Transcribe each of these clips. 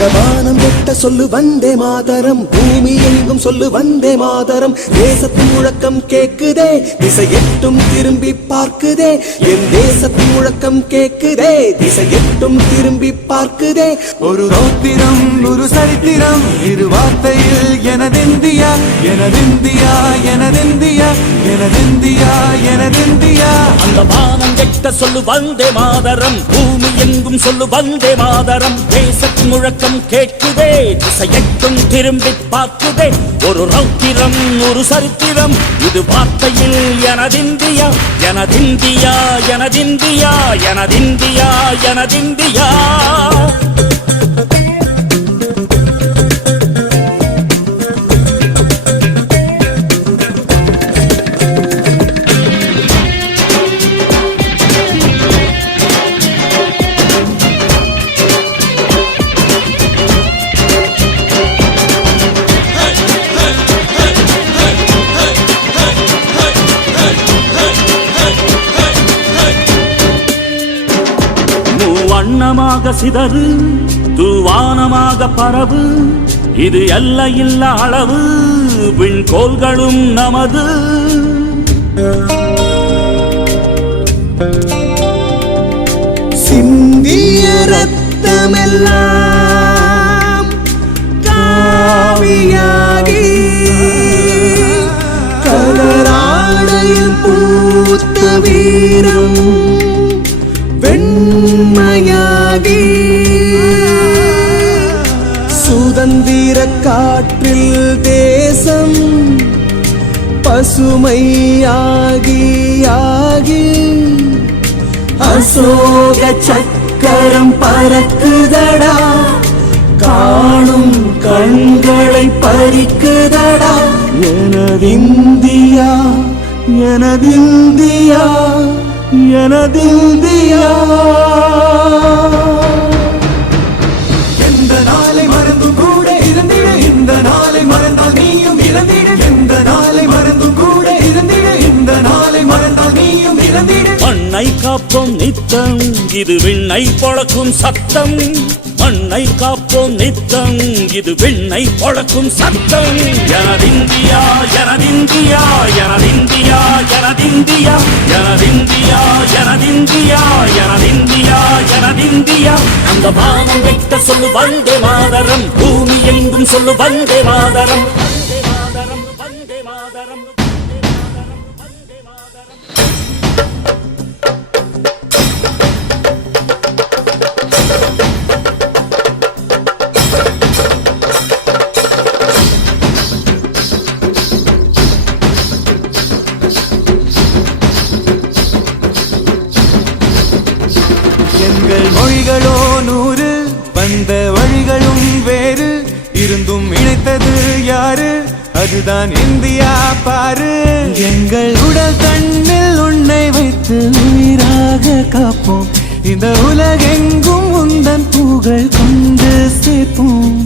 அந்த வானம் எட்ட சொல்லு வந்தே மாதரம், பூமி எங்கும் சொல்லு வந்தே மாதரம். தேசத்தின் முழக்கம் கேக்குதே, திசை எட்டும் திரும்பி பார்க்குதே. என் தேசத்தின் முழக்கம் கேக்குதே, திசை எட்டும் திரும்பி பார்க்குதே. ஒரு ரௌத்திரம் ஒரு சரித்திரம், இரு வார்த்தையில் எனதிந்தியா எனதிந்தியா எனதிந்தியா எனதிந்தியா எனதிந்தியா. அந்த வானம் எட்ட சொல்லு வந்தே மாதரம், பூமி எங்கும் சொல்லு வந்தே மாதரம். தேசத்தின் முழக்கம் கேட்குதே, திசை எட்டும் திரும்பி பார்க்குதே. ஒரு ரௌத்திரம் ஒரு சரித்திரம், இது வார்த்தையில் எனதிந்தியா எனதிந்தியா எனதிந்தியா எனதிந்தியா எனதிந்தியா. வண்ணமாக சிதறு தூவானமாக பரவு, இது எல்லையில்ல அளவு, விண்கோள்களும் நமது. சிந்திய ரத்தமெல்லாம் காவியாகி, கலராடையில் பூத்த வீரம் வெண்மையாகி, சுதந்திர காற்றில் தேசம் பசுமையாகி ஆகி, அசோக சக்கரம் பறக்குதடா, காணும் கண்களை பறிக்குதடா. எனதிந்தியா எனதிந்தியா எனதிந்தியா. எந்த நாளை மறந்தும் கூட இருந்திட, இந்த நாளை மறந்தால் நீயும் இறந்திட. எந்த நாளை மறந்தும் கூட இருந்திட, இந்த நாளை மறந்தால் நீயும் இறந்திட. மண்ணை காப்போம் நித்தம், இது விண்ணை பொழக்கும் சத்தம். மண்ணை காப்போம் நித்தம், இது விண்ணை பொழக்கும் சத்தம். எனதிந்தியா எனதிந்தியா எனதிந்தியா எனதிந்தியா எனதிந்தியா எனதிந்தியா எனதிந்தியா எனதிந்தியா. அந்த வானம் வெட்ட சொல்லு வந்தே மாதரம், பூமி எங்கும் சொல்லு வந்தே மாதரம். வந்தே மாதரம் வந்தே மாதரம். எங்கள் மொழிகளோ 100, வந்த வழிகளும் வேறு, இருந்தும் இணைத்தது யாரு? அதுதான் இந்தியா பாரு. எங்கள் உடல் தன்னில் உன்னை வைத்து உயிராக காப்போம், இந்த உலகெங்கும் உந்தன் புகழ் கொண்டு சேர்ப்போம்.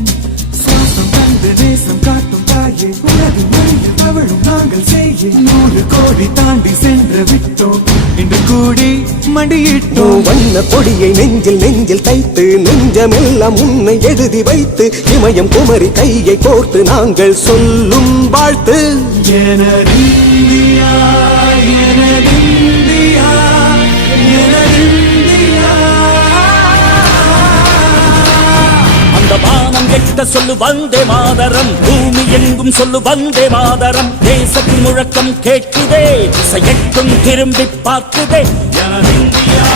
சுவாசம் தந்து தேசம் காட்டும் தாயே, உனது மொழியில் தவழும் நாங்கள் செய்ய 100 கோடி தாண்டி சென்று விட்டோம், இன்று கூடி மடியிட்டோம். வண்ண கொடியை நெஞ்சில் நெஞ்சில் தைத்து, நெஞ்சமெல்லாம் உன்னை எழுதி வைத்து, இமயம் குமரி கையை கோர்த்து நாங்கள் சொல்லும் வாழ்த்து. எனதிந்தியா எனதிந்தியா எனதிந்தியா. அந்த வானம் எட்ட சொல்லு வந்தே மாதரம், பூமி எங்கும் சொல்லு வந்தே மாதரம். தேசத்தின் முழக்கம் கேட்குதே, திசை எட்டும் திரும்பி பார்க்குதே. எனதிந்தியா